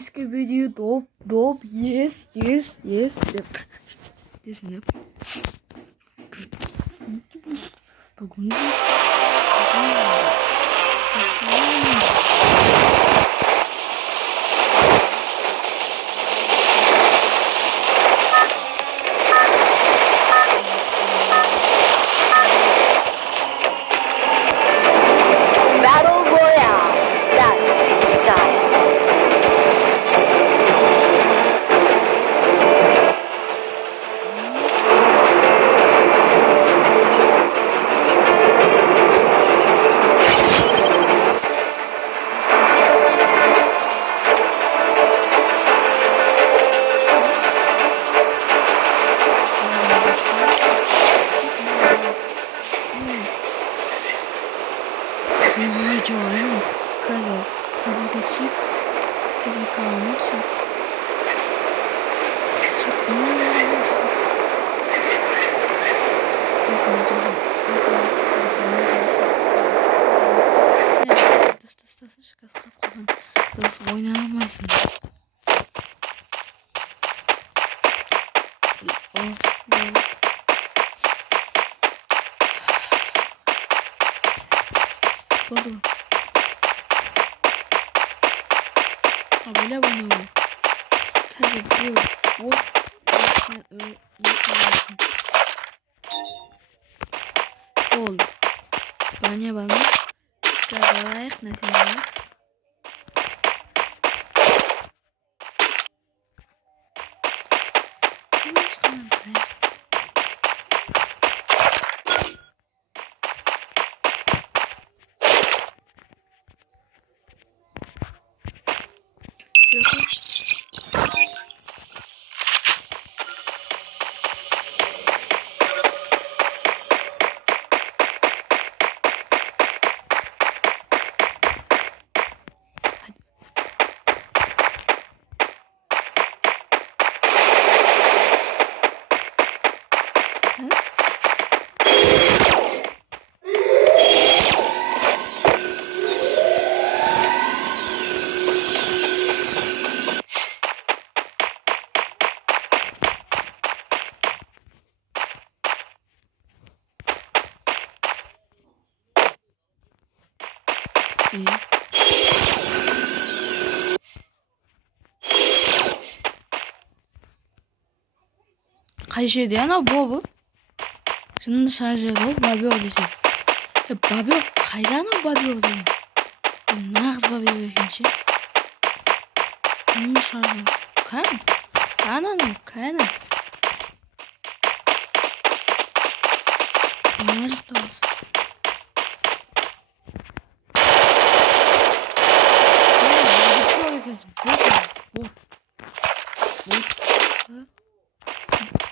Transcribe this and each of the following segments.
Skibidi dop yes desin. Bugün Battle Royale. That style. Acayip kaza fabrikası fabrikanın oynayamazsın. Oldu. Böyle bunu. Hadi bu. Oldu. Banya bana. Sıkılarak nasıl? Kaç şey diyor ana bu. Şimdi şarj ediyor babi olduysa. Ya babi o kaydan o babi oldu. Nağız babi oldu. Şimdi şarj ediyor. Kan? Kanan. Nerede olsun? Bu.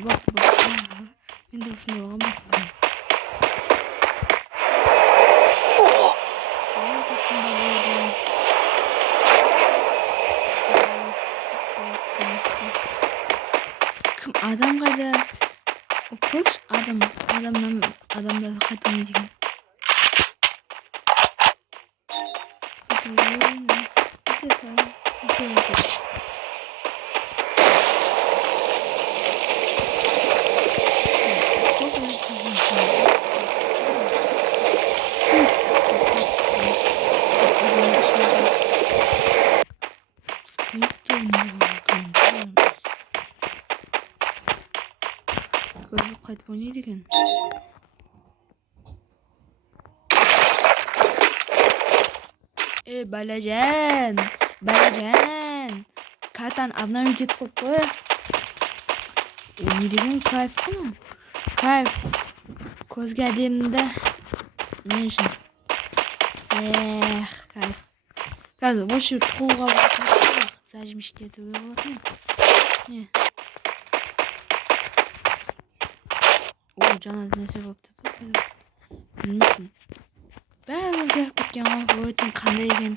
Bak. Ben de aslında olamazsın. Kim adam kayda? O koç adamdan kaçmayacak. Qaytib o'ynaydi ekan. Balajan. қайтадан обновить етіп қойып қояйық. Не деген кайф қой. Кайф. Көзге әдемді. Мен үшін. Кайф. Қазір осы тұқылға басып сәжімішке етуге болатын. Не? О, жаңа нәрсе болып тұр. Білмеймін. Бәрі өзгеріп кеткен ғой. Ойын қандай екен.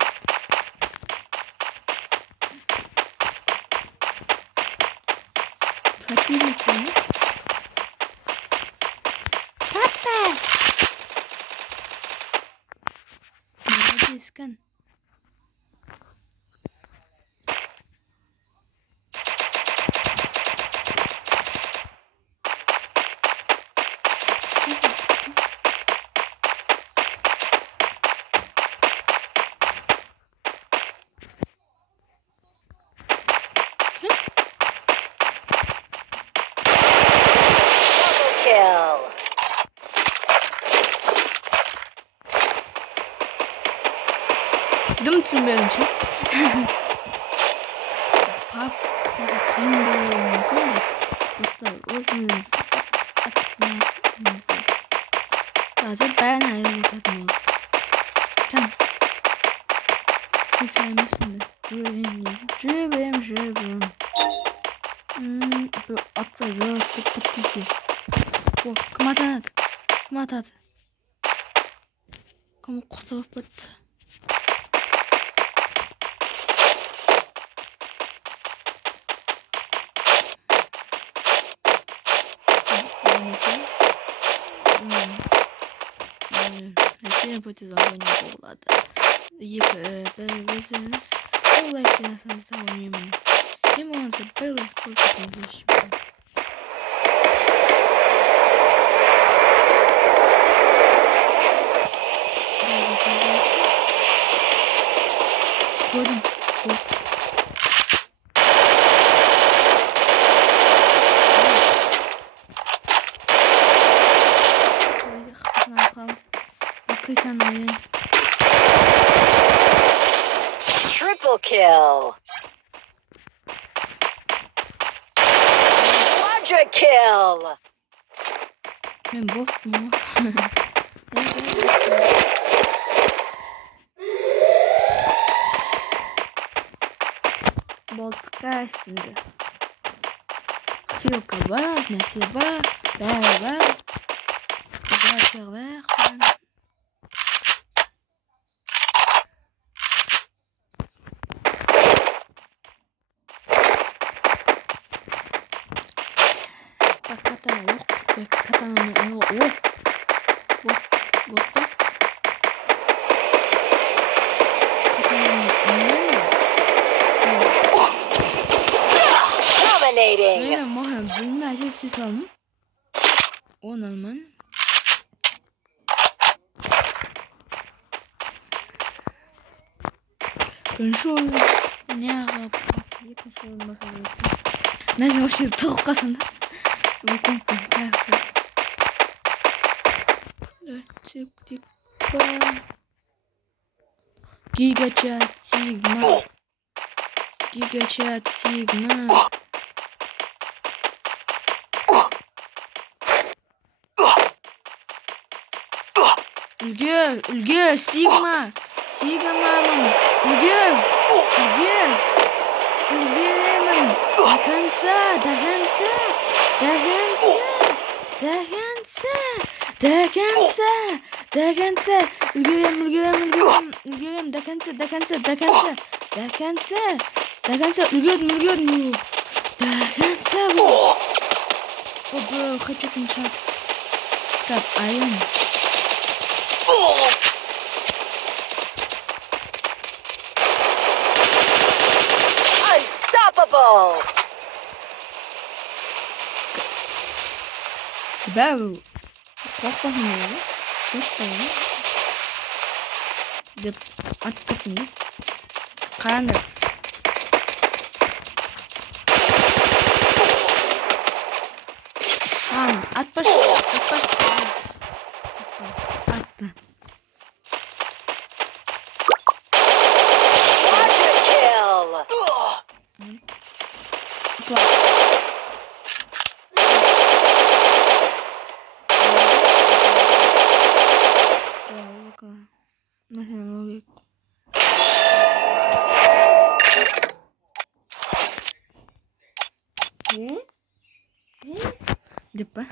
Противник бар ма? Папа! Молодец, кан. Double kill. Дым түсінбедім ше. Пап, сәді қиын болуы мүмкін бе? Достар, өзіңіз қазір бәрін айырып өтатын болды. Кәм. Кеса емеспін бе? Жүрем. Бір атса жоқ деп біттесе. О, кім атанады? Кім атады? Кім құтылып бітті? Россия патизагония болады. Бір өзіңіз бір лайк жасаңыз да ойнаймын. Ең болмаса бір лайк қойып кетіңіздерші. Көрдім. Triple kill. Quadra kill. Мен боқтым ғой. Болды кайфында. Хилка бар, нәрсе бар, бәрі бар. Жаршығылар бар. Катанамен айға. О! Болды. Dominating. Мен маған білмей әтел істей салдым. О, нормально. Бірінші ойын. Не ағап. Екінші ойын басады. Нәзім осы тұғып қалсын да. Өкінтпен кайфы. Тик-тик-па. Гигачат Сигма. Үлгер, Сигмамын. Үлгеремін. До конца. Үлгерем. До конца. Үлгердім. До конца. Оба, хочу кончать. Так, айон. Unstoppable. Бәу. Қорқпасын болды. Қорқпасын. Деп атып кетсін де. Қараңдар. Атпаш. Атты. Quadra kill. Опа. Давай пока. Нахрен ловик. Депа.